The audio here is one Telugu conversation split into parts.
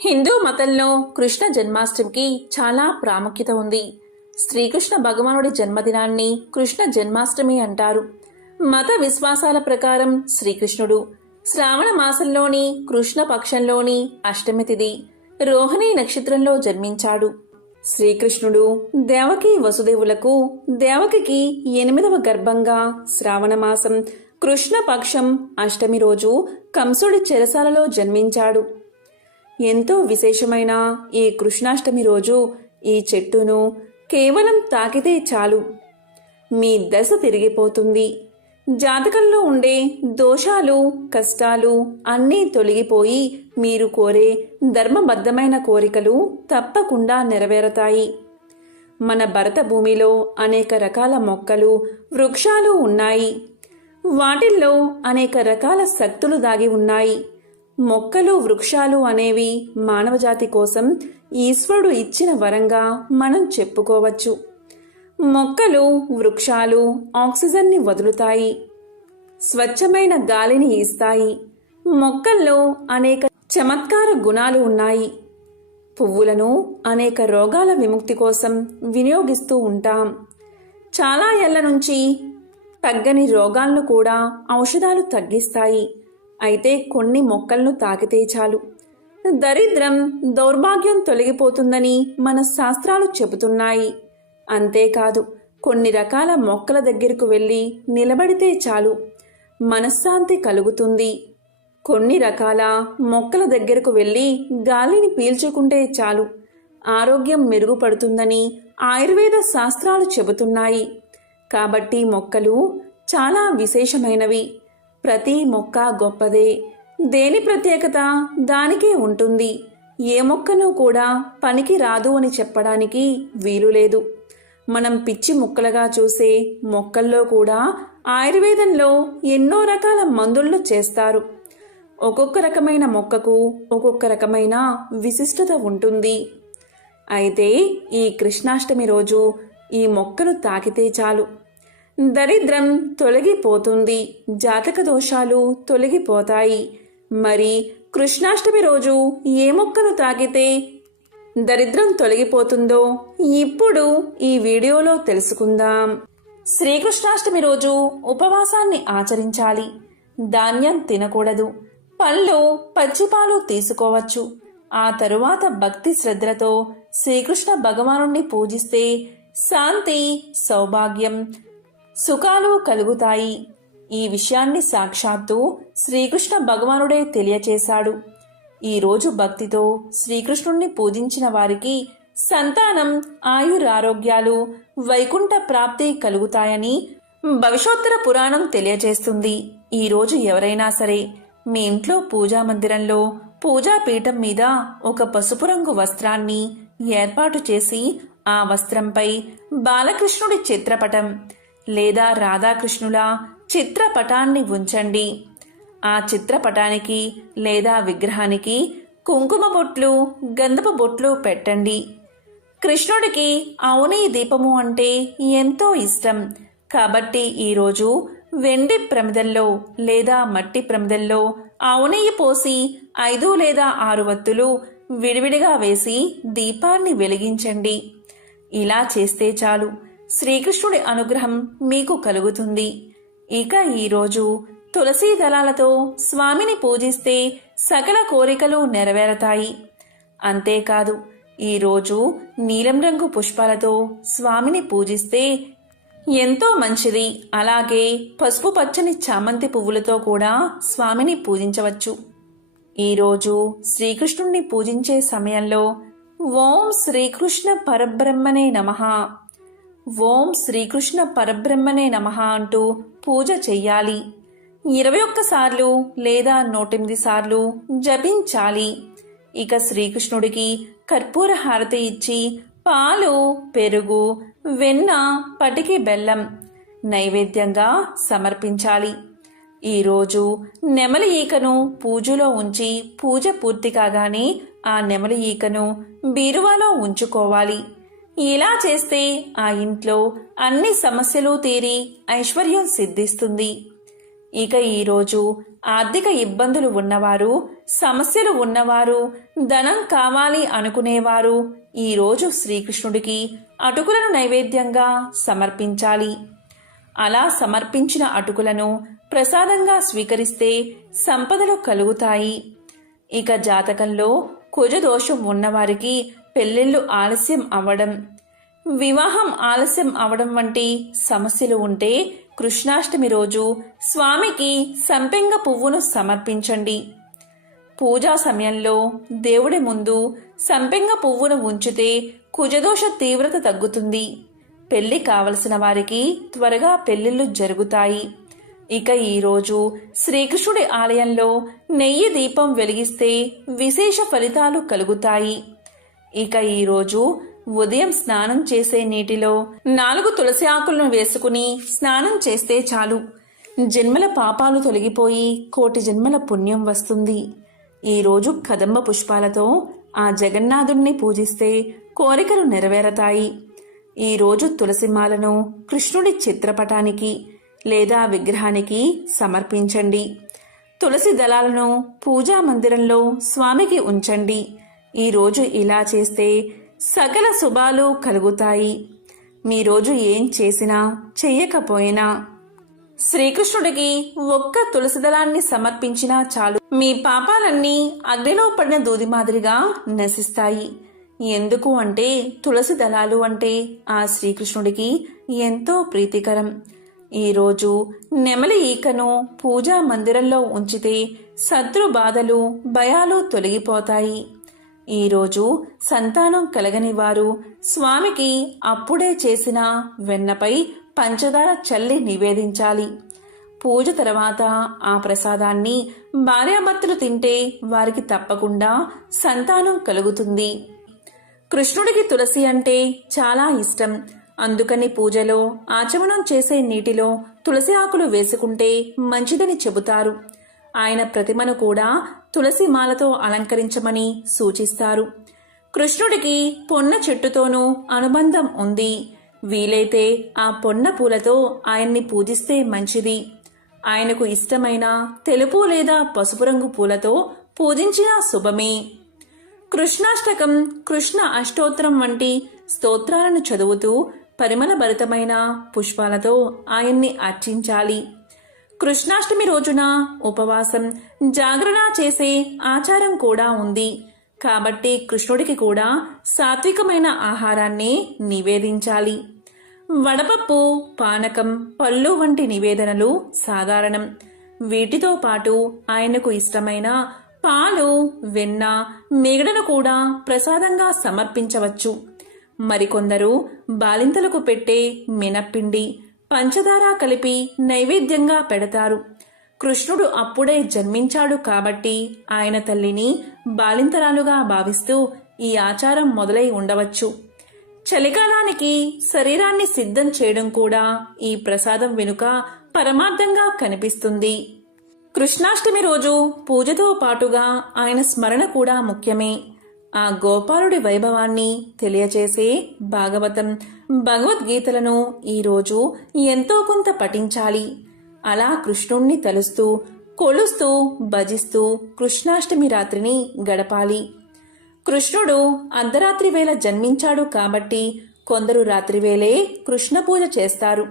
హిందూ మతంలో కృష్ణ జన్మాష్టమికి చాలా ప్రాముఖ్యత ఉంది. శ్రీకృష్ణ భగవానుడి జన్మదినాన్ని కృష్ణ జన్మాష్టమి అంటారు. మత విశ్వాసాల ప్రకారం శ్రీకృష్ణుడు. శ్రావణ మాసంలోని కృష్ణ పక్షంలోని అష్టమి తిథి రోహిణి నక్షత్రంలో జన్మించాడు. శ్రీకృష్ణుడు దేవకి వసుదేవులకు దేవకికి ఎనిమిదవ గర్భంగా శ్రావణమాసం కృష్ణపక్షం అష్టమి రోజు కంసుడి చెరసాలలో జన్మించాడు. ఎంతో విశేషమైన ఈ కృష్ణాష్టమి రోజు ఈ చెట్టును కేవలం తాకితే చాలు. మీ దశ తిరిగిపోతుంది జాతకంలో ఉండే దోషాలు కష్టాలు అన్నీ తొలగిపోయి మీరు కోరే ధర్మబద్ధమైన కోరికలు తప్పకుండా నెరవేరతాయి. మన భరత భూమిలో అనేక రకాల మొక్కలు వృక్షాలు ఉన్నాయి. వాటిల్లో అనేక రకాల శక్తులు దాగి ఉన్నాయి. మొక్కలు వృక్షాలు అనేవి మానవజాతి కోసం ఈశ్వరుడు ఇచ్చిన వరంగా మనం చెప్పుకోవచ్చు. మొక్కలు వృక్షాలు ఆక్సిజన్ని వదులుతాయి. స్వచ్ఛమైన గాలిని ఇస్తాయి. మొక్కల్లో అనేక చమత్కార గుణాలు ఉన్నాయి. పువ్వులను అనేక రోగాల విముక్తి కోసం వినియోగిస్తూ ఉంటాం. చాలా ఏళ్ళ నుంచి తగ్గని రోగాలను కూడా ఔషధాలు తగ్గిస్తాయి. అయితే కొన్ని మొక్కలను తాకితే చాలు. దరిద్రం దౌర్భాగ్యం తొలగిపోతుందని మన శాస్త్రాలు చెబుతున్నాయి. అంతేకాదు కొన్ని రకాల మొక్కల దగ్గరకు వెళ్ళి నిలబడితే చాలు. మనశ్శాంతి కలుగుతుంది. కొన్ని రకాల మొక్కల దగ్గరకు వెళ్ళి గాలిని పీల్చుకుంటే చాలు. ఆరోగ్యం మెరుగుపడుతుందని ఆయుర్వేద శాస్త్రాలు చెబుతున్నాయి. కాబట్టి మొక్కలు చాలా విశేషమైనవి. ప్రతి మొక్క గొప్పదే. దేని ప్రత్యేకత? దానికే ఉంటుంది. ఏ మొక్కను కూడా పనికి రాదు అని చెప్పడానికి వీలు లేదు. మనం పిచ్చి ముక్కలుగా చూసే మొక్కల్లో కూడా ఆయుర్వేదంలో ఎన్నో రకాల మందులను చేస్తారు. ఒక్కొక్క రకమైన మొక్కకు ఒక్కొక్క రకమైన విశిష్టత ఉంటుంది. అయితే ఈ కృష్ణాష్టమి రోజు ఈ మొక్కను తాకితే చాలు. దరిద్రం తొలగిపోతుంది. జాతక దోషాలు తొలగిపోతాయి. మరి కృష్ణాష్టమి రోజు ఏ మొక్కను తాగితే దరిద్రం తొలగిపోతుందో ఇప్పుడు ఈ వీడియోలో తెలుసుకుందాం. శ్రీకృష్ణాష్టమి రోజు ఉపవాసాన్ని ఆచరించాలి. ధాన్యం తినకూడదు. పళ్ళు పచ్చిపాలు తీసుకోవచ్చు. ఆ తరువాత భక్తి శ్రద్ధలతో శ్రీకృష్ణ భగవానుణ్ణి పూజిస్తే శాంతి సౌభాగ్యం సుఖాలు కలుగుతాయి. ఈ విషయాన్ని సాక్షాత్తు శ్రీకృష్ణ భగవానుడే తెలియచేశాడు. ఈరోజు భక్తితో శ్రీకృష్ణుణ్ణి పూజించిన వారికి సంతానం ఆయురారోగ్యాలు వైకుంఠ ప్రాప్తి కలుగుతాయని భవిష్యోత్తర పురాణం తెలియజేస్తుంది ఈ రోజు ఎవరైనా సరే మీ ఇంట్లో పూజా మందిరంలో పూజా పీఠం మీద ఒక పసుపు రంగు వస్త్రాన్ని ఏర్పాటు చేసి ఆ వస్త్రంపై బాలకృష్ణుడి చిత్రపటం లేదా రాధాకృష్ణుల చిత్రపటాన్ని ఉంచండి. ఆ చిత్రపటానికి లేదా విగ్రహానికి కుంకుమ బొట్లు గంధపు బొట్లు పెట్టండి. కృష్ణుడికి అవునీ దీపము అంటే ఎంతో ఇష్టం. కాబట్టి ఈరోజు వెండి ప్రమిదల్లో లేదా మట్టి ప్రమిదల్లో అవునెయ్యి పోసి ఐదు లేదా ఆరు వత్తులు విడివిడిగా వేసి దీపాన్ని వెలిగించండి. ఇలా చేస్తే చాలు. శ్రీకృష్ణుడి అనుగ్రహం మీకు కలుగుతుంది. ఇక ఈరోజు తులసీ దళాలతో స్వామిని పూజిస్తే సకల కోరికలు నెరవేరతాయి. అంతేకాదు ఈరోజు నీలం రంగు పుష్పాలతో స్వామిని పూజిస్తే ఎంతో మంచిది. అలాగే పసుపు పచ్చని చామంతి పువ్వులతో కూడా స్వామిని పూజించవచ్చు. ఈరోజు శ్రీకృష్ణుణ్ణి పూజించే సమయంలో ఓం శ్రీకృష్ణ పరబ్రహ్మనే నమః. ఓం శ్రీకృష్ణ పరబ్రహ్మనే నమః అంటూ పూజ చెయ్యాలి. ఇరవై ఒక్కసార్లు లేదా నూటెనిమిది సార్లు జపించాలి. ఇక శ్రీకృష్ణుడికి కర్పూర హారతి ఇచ్చి పాలు పెరుగు వెన్న పటికి బెల్లం నైవేద్యంగా సమర్పించాలి. ఈరోజు నెమలి ఈకను పూజలో ఉంచి పూజ పూర్తి కాగానే ఆ నెమలి ఈకను బీరువాలో ఉంచుకోవాలి. ఇలా చేస్తే ఆ ఇంట్లో అన్ని సమస్యలు తీరి ఐశ్వర్యం సిద్ధిస్తుంది. ఇక ఈరోజు ఆర్థిక ఇబ్బందులు ఉన్నవారు సమస్యలు ఉన్నవారు ధనం కావాలి అనుకునేవారు ఈరోజు శ్రీకృష్ణుడికి అటుకులను నైవేద్యంగా సమర్పించాలి. అలా సమర్పించిన అటుకులను ప్రసాదంగా స్వీకరిస్తే సంపదలు కలుగుతాయి. ఇక జాతకంలో కుజదోషం ఉన్నవారికి పెళ్ళిళ్ళు ఆలస్యం అవ్వడం వివాహం ఆలస్యం అవడం వంటి సమస్యలు ఉంటే కృష్ణాష్టమి రోజు స్వామికి సంపెంగ పువ్వును సమర్పించండి. పూజా సమయంలో దేవుడి ముందు సంపెంగ పువ్వును ఉంచితే కుజదోష తీవ్రత తగ్గుతుంది. పెళ్ళి కావలసిన వారికి త్వరగా పెళ్ళిళ్ళు జరుగుతాయి. ఇక ఈరోజు శ్రీకృష్ణుడి ఆలయంలో నెయ్యి దీపం వెలిగిస్తే విశేష ఫలితాలు కలుగుతాయి. ఇక ఈరోజు ఉదయం స్నానం చేసే నీటిలో నాలుగు తులసి ఆకులను వేసుకుని స్నానం చేస్తే చాలు. జన్మల పాపాలు తొలగిపోయి కోటి జన్మల పుణ్యం వస్తుంది. ఈరోజు కదంబ పుష్పాలతో ఆ జగన్నాథుణ్ణి పూజిస్తే కోరికలు నెరవేరతాయి. ఈరోజు తులసిమాలను కృష్ణుడి చిత్రపటానికి లేదా విగ్రహానికి సమర్పించండి. తులసి దళాలను పూజా మందిరంలో స్వామికి ఉంచండి. ఈరోజు ఇలా చేస్తే సకల శుభాలు కలుగుతాయి. మీ రోజు ఏం చేసినా చెయ్యకపోయినా శ్రీకృష్ణుడికి ఒక్క తులసిదళాన్ని సమర్పించినా చాలు. మీ పాపాలన్నీ అగ్నిలో పడిన దూది మాదిరిగా నశిస్తాయి. ఎందుకు అంటే తులసి దళాలు అంటే ఆ శ్రీకృష్ణుడికి ఎంతో ప్రీతికరం. ఈరోజు నెమలి ఈకను పూజా మందిరంలో ఉంచితే శత్రు బాధలు భయాలు తొలగిపోతాయి. ఈరోజు సంతానం కలగని వారు స్వామికి అప్పుడే చేసిన వెన్నపై పంచదార చల్లి నివేదించాలి. పూజ తర్వాత ఆ ప్రసాదాన్ని భార్యాభర్తలు తింటే వారికి తప్పకుండా సంతానం కలుగుతుంది. కృష్ణుడికి తులసి అంటే చాలా ఇష్టం. అందుకని పూజలో ఆచమనం చేసే నీటిలో తులసి ఆకులు వేసుకుంటే మంచిదని చెబుతారు. ఆయన ప్రతిమను కూడా తులసి మాలతో అలంకరించమని సూచిస్తారు. కృష్ణుడికి పొన్న చెట్టుతోనూ అనుబంధం ఉంది. వీలైతే ఆ పొన్న పూలతో ఆయన్ని పూజిస్తే మంచిది. ఆయనకు ఇష్టమైన తెలుపు లేదా పసుపు రంగు పూలతో పూజించినా శుభమే. కృష్ణాష్టకం కృష్ణ అష్టోత్తరం వంటి స్తోత్రాలను చదువుతూ పరిమళభరితమైన పుష్పాలతో ఆయన్ని అర్చించాలి. కృష్ణాష్టమి రోజున ఉపవాసం జాగరణ చేసే ఆచారం కూడా ఉంది. కాబట్టి కృష్ణుడికి కూడా సాత్వికమైన ఆహారాన్ని నివేదించాలి. వడపప్పు పానకం పళ్ళు వంటి నివేదనలు సాధారణం. వీటితో పాటు ఆయనకు ఇష్టమైన పాలు వెన్న మిగడను కూడా ప్రసాదంగా సమర్పించవచ్చు. మరికొందరు బాలింతలకు పెట్టే మినప్పిండి పంచదార కలిపి నైవేద్యంగా పెడతారు. కృష్ణుడు అప్పుడే జన్మించాడు కాబట్టి ఆయన తల్లిని బాలింతరాలుగా భావిస్తూ ఈ ఆచారం మొదలై ఉండవచ్చు. చలికాలానికి శరీరాన్ని సిద్ధం చేయడం కూడా ఈ ప్రసాదం వెనుక పరమార్థంగా కనిపిస్తుంది. కృష్ణాష్టమి రోజు పూజతో పాటుగా ఆయన స్మరణ కూడా ముఖ్యమే. ఆ గోపాలుడి వైభవాన్ని తెలియచేసే భాగవతం భగవద్గీతలను ఈరోజు ఎంతో కొంత పఠించాలి. అలా కృష్ణుణ్ణి తలుస్తూ కొలుస్తూ భజిస్తూ కృష్ణాష్టమి రాత్రిని గడపాలి. కృష్ణుడు అర్ధరాత్రి వేళ జన్మించాడు కాబట్టి కొందరు రాత్రివేళే కృష్ణ పూజ చేస్తారు.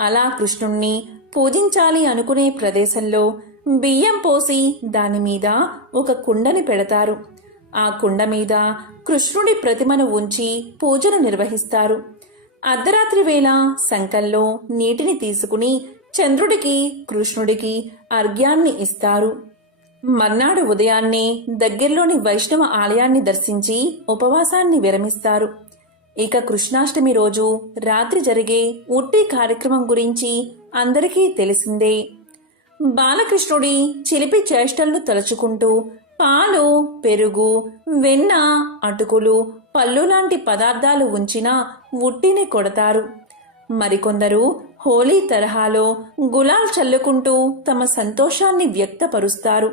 అలా కృష్ణుణ్ణి పూజించాలి అనుకునే ప్రదేశంలో బియ్యం పోసి దాని మీద ఒక కుండని పెడతారు. ఆ కుండ మీద కృష్ణుడి ప్రతిమను ఉంచి పూజను నిర్వహిస్తారు. అర్ధరాత్రి వేళ సంకల్లో నీటిని తీసుకుని చంద్రుడికి కృష్ణుడికి అర్ఘ్యాన్ని ఇస్తారు. మర్నాడు ఉదయాన్నే దగ్గరలోని వైష్ణవ ఆలయాన్ని దర్శించి ఉపవాసాన్ని విరమిస్తారు. ఇక కృష్ణాష్టమి రోజు రాత్రి జరిగే ఉట్టి కార్యక్రమం గురించి అందరికీ తెలిసిందే. బాలకృష్ణుడి చిలిపి చేష్టలను తలుచుకుంటూ పాలు పెరుగు వెన్న అటుకులు పళ్ళు లాంటి పదార్థాలు ఉంచిన ఉట్టిని కొడతారు. మరికొందరు హోలీ తరహాలో గులాల్ చల్లుకుంటూ తమ సంతోషాన్ని వ్యక్తపరుస్తారు.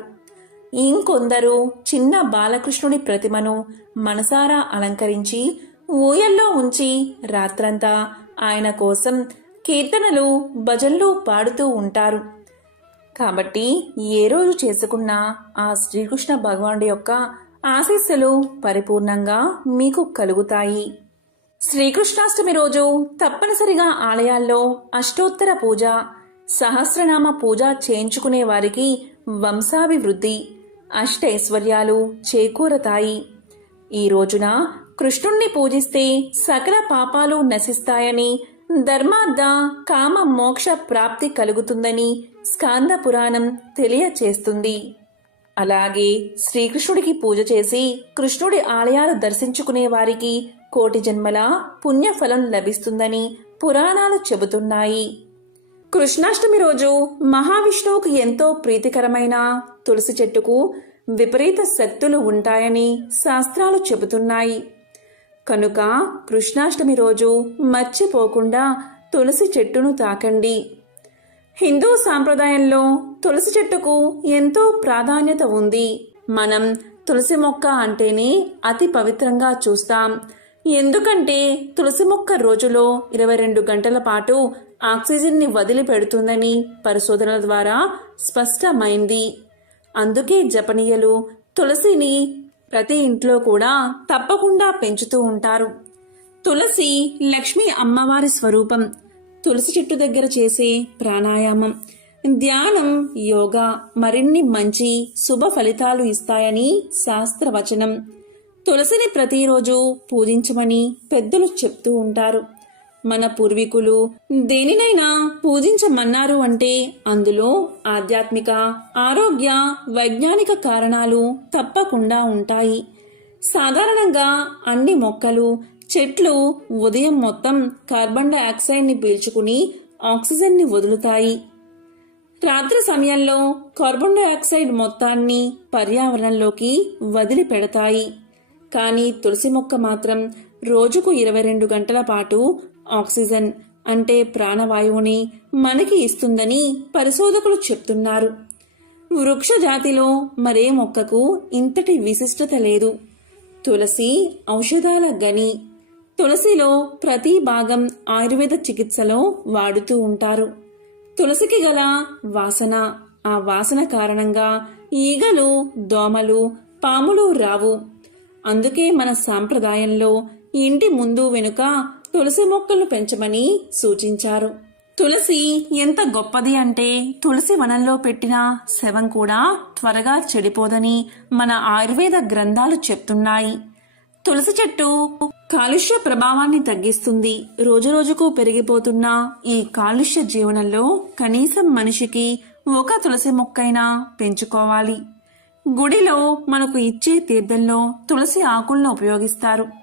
ఇంకొందరు చిన్న బాలకృష్ణుడి ప్రతిమను మనసారా అలంకరించి ఊయల్లో ఉంచి రాత్రంతా ఆయన కోసం కీర్తనలు భజన్లు పాడుతూ ఉంటారు. కాబట్టి ఏ రోజు చేసుకున్నా ఆ శ్రీకృష్ణ భగవానుడి యొక్క ఆశీస్సులు పరిపూర్ణంగా మీకు కలుగుతాయి. శ్రీకృష్ణాష్టమి రోజు తప్పనిసరిగా ఆలయాల్లో అష్టోత్తర పూజ సహస్రనామ పూజ చేయించుకునే వారికి వంశాభివృద్ధి అష్టైశ్వర్యాలు చేకూరతాయి. ఈ రోజున కృష్ణుణ్ణి పూజిస్తే సకల పాపాలు నశిస్తాయని ధర్మార్థ కామ మోక్ష ప్రాప్తి కలుగుతుందని స్కాంద పురాణం తెలియచేస్తుంది. అలాగే శ్రీకృష్ణుడికి పూజ చేసి కృష్ణుడి ఆలయాలు దర్శించుకునే వారికి కోటి జన్మల పుణ్యఫలం లభిస్తుందని పురాణాలు చెబుతున్నాయి. కృష్ణాష్టమి రోజు మహావిష్ణువుకు ఎంతో ప్రీతికరమైన తులసి చెట్టుకు విపరీత శక్తులు ఉంటాయని శాస్త్రాలు చెబుతున్నాయి. కనుక కృష్ణాష్టమి రోజు మర్చిపోకుండా తులసి చెట్టును తాకండి. హిందూ సాంప్రదాయంలో తులసి చెట్టుకు ఎంతో ప్రాధాన్యత ఉంది. మనం తులసి మొక్క అంటేనే అతి పవిత్రంగా చూస్తాం. ఎందుకంటే తులసి మొక్క రోజులో ఇరవై రెండు గంటల పాటు ఆక్సిజన్ని వదిలిపెడుతుందని పరిశోధనల ద్వారా స్పష్టమైంది. అందుకే జపనీయులు తులసిని ప్రతి ఇంట్లో కూడా తప్పకుండా పెంచుతూ ఉంటారు. తులసి లక్ష్మీ అమ్మవారి స్వరూపం తులసి చెట్టు దగ్గర చేసే ప్రాణాయామం ధ్యానం యోగా మరిన్ని మంచి శుభ ఫలితాలు ఇస్తాయని శాస్త్రవచనం. తులసిని ప్రతిరోజు పూజించమని పెద్దలు చెప్తూ ఉంటారు. మన పూర్వీకులు దేనినైనా పూజించమన్నారు అంటే అందులో ఆధ్యాత్మిక ఆరోగ్య వైజ్ఞానిక కారణాలు తప్పకుండా ఉంటాయి. సాధారణంగా అన్ని మొక్కలు చెట్లు ఉదయం మొత్తం కార్బన్ డైఆక్సైడ్ని పీల్చుకుని ఆక్సిజన్ని వదులుతాయి. రాత్రి సమయంలో కార్బన్ డైఆక్సైడ్ మొత్తాన్ని పర్యావరణంలోకి వదిలిపెడతాయి. కానీ తులసి మొక్క మాత్రం రోజుకు ఇరవై రెండు గంటల పాటు ఆక్సిజన్ అంటే ప్రాణవాయువుని మనకి ఇస్తుందని పరిశోధకులు చెప్తున్నారు. వృక్ష జాతిలో మరే మొక్కకు ఇంతటి విశిష్టత లేదు. తులసి ఔషధాల గని. తులసిలో ప్రతి భాగం ఆయుర్వేద చికిత్సలో వాడుతూ ఉంటారు. తులసికి గల వాసన ఆ వాసన కారణంగా ఈగలు దోమలు పాములు రావు. అందుకే మన సాంప్రదాయంలో ఇంటి ముందు వెనుక తులసి మొక్కలు పెంచమని సూచించారు. తులసి ఎంత గొప్పది అంటే తులసి వనంలో పెట్టిన శవం కూడా త్వరగా చెడిపోదని మన ఆయుర్వేద గ్రంథాలు చెప్తున్నాయి. తులసి చెట్టు కాలుష్య ప్రభావాన్ని తగ్గిస్తుంది. రోజురోజుకు పెరిగిపోతున్న ఈ కాలుష్య జీవనంలో కనీసం మనిషికి ఒక తులసి మొక్కైనా పెంచుకోవాలి. గుడిలో మనకు ఇచ్చే తీర్థంలో తులసి ఆకులను ఉపయోగిస్తారు.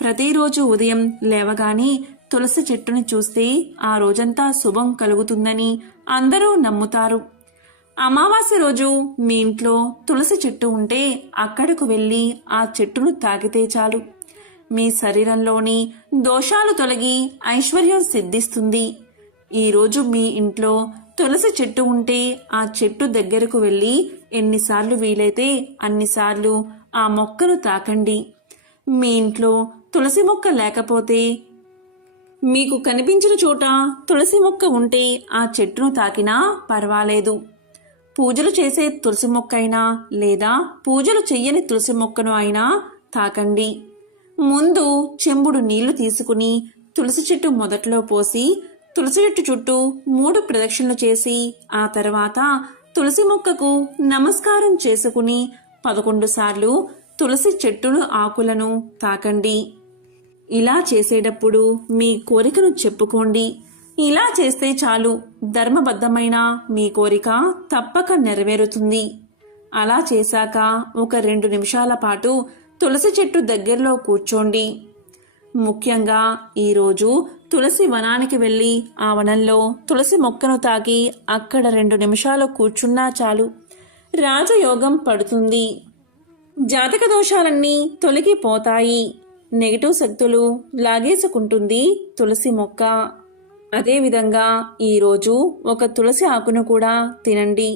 ప్రతిరోజు ఉదయం లేవగానే తులసి చెట్టుని చూస్తే ఆ రోజంతా శుభం కలుగుతుందని అందరూ నమ్ముతారు. అమావాస్య రోజు మీ ఇంట్లో తులసి చెట్టు ఉంటే అక్కడకు వెళ్ళి ఆ చెట్టును తాగితే చాలు. మీ శరీరంలోని దోషాలు తొలగి ఐశ్వర్యం సిద్ధిస్తుంది. ఈరోజు మీ ఇంట్లో తులసి చెట్టు ఉంటే ఆ చెట్టు దగ్గరకు వెళ్ళి ఎన్నిసార్లు వీలైతే అన్నిసార్లు ఆ మొక్కను తాకండి. మీ ఇంట్లో తులసి మొక్క లేకపోతే? మీకు కనిపించిన చోట తులసి మొక్క ఉంటే ఆ చెట్టును తాకినా పర్వాలేదు. పూజలు చేసే తులసి మొక్క అయినా లేదా పూజలు చెయ్యని తులసి మొక్కను అయినా తాకండి. ముందు చెంబుడు నీళ్ళు తీసుకుని తులసి చెట్టు మొదట్లో పోసి తులసి చెట్టు చుట్టూ మూడు ప్రదక్షిణలు చేసి ఆ తర్వాత తులసి మొక్కకు నమస్కారం చేసుకుని పదకొండు సార్లు తులసి చెట్టును ఆకులను తాకండి. ఇలా చేసేటప్పుడు మీ కోరికను చెప్పుకోండి. ఇలా చేస్తే చాలు. ధర్మబద్ధమైన మీ కోరిక తప్పక నెరవేరుతుంది. అలా చేశాక ఒక రెండు నిమిషాల పాటు తులసి చెట్టు దగ్గరలో కూర్చోండి. ముఖ్యంగా ఈరోజు తులసి వనానికి వెళ్ళి ఆ వనంలో తులసి మొక్కను తాకి అక్కడ రెండు నిమిషాలు కూర్చున్నా చాలు. రాజయోగం పడుతుంది. జాతక దోషాలన్నీ తొలగిపోతాయి. నెగటివ్ శక్తులు లాగేసుకుంటుంది తులసి మొక్క. అదేవిధంగా ఈరోజు ఒక తులసి ఆకును కూడా తినండి.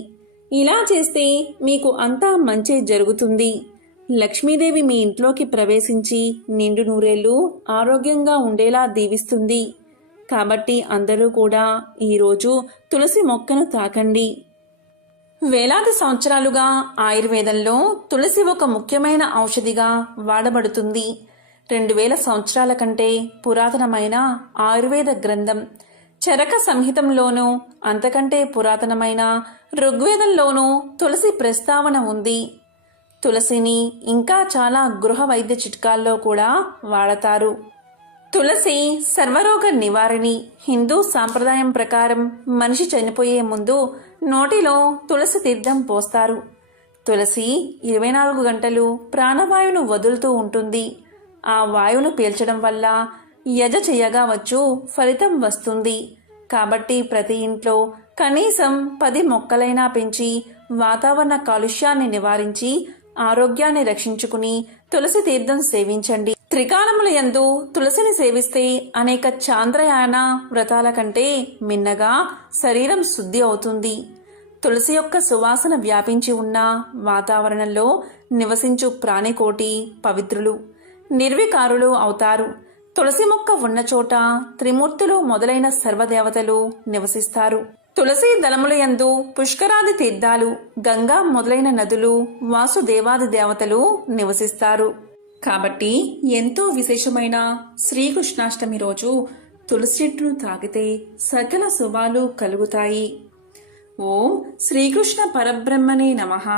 ఇలా చేస్తే మీకు అంతా మంచి జరుగుతుంది. లక్ష్మీదేవి మీ ఇంట్లోకి ప్రవేశించి నిండు నూరేళ్ళు ఆరోగ్యంగా ఉండేలా దీవిస్తుంది. కాబట్టి అందరూ కూడా ఈరోజు తులసి మొక్కను తాకండి. వేలాది సంవత్సరాలుగా ఆయుర్వేదంలో తులసి ఒక ముఖ్యమైన ఔషధిగా వాడబడుతుంది. రెండు వేల సంవత్సరాల కంటే పురాతనమైన ఆయుర్వేద గ్రంథం చరక సంహితంలోనూ అంతకంటే పురాతనమైన ఋగ్వేదంలోనూ తులసి ప్రస్తావన ఉంది. తులసిని ఇంకా చాలా గృహ వైద్య చిట్కాల్లో కూడా వాడతారు. తులసి సర్వరోగ నివారణి. హిందూ సాంప్రదాయం ప్రకారం మనిషి చనిపోయే ముందు నోటిలో తులసి తీర్థం పోస్తారు. తులసి ఇరవై నాలుగు గంటలు ప్రాణవాయువును వదులుతూ ఉంటుంది. ఆ వాయువును పీల్చడం వల్ల యజ చేయగా వచ్చు ఫలితం వస్తుంది. కాబట్టి ప్రతి ఇంట్లో కనీసం పది మొక్కలైనా పెంచి వాతావరణ కాలుష్యాన్ని నివారించి ఆరోగ్యాన్ని రక్షించుకుని తులసి తీర్థం సేవించండి. త్రికాలముల యందు తులసిని సేవిస్తే అనేక చాంద్రయాన వ్రతాల కంటే మిన్నగా శరీరం శుద్ధి అవుతుంది. తులసి యొక్క సువాసన వ్యాపించి ఉన్న వాతావరణంలో నివసించు ప్రాణికోటి పవిత్రులు. నిర్వికారులు అవుతారు. తులసి మొక్క ఉన్న చోట త్రిమూర్తులు మొదలైన సర్వదేవతలు నివసిస్తారు. తులసి దళములయందు పుష్కరాది తీర్థాలు గంగా మొదలైన నదులు వాసుదేవాది దేవతలు నివసిస్తారు. కాబట్టి ఎంతో విశేషమైన శ్రీకృష్ణాష్టమి రోజు తులసి చెట్టును తాకితే సకల శుభాలు కలుగుతాయి. ఓం శ్రీకృష్ణ పరబ్రహ్మనే నమః.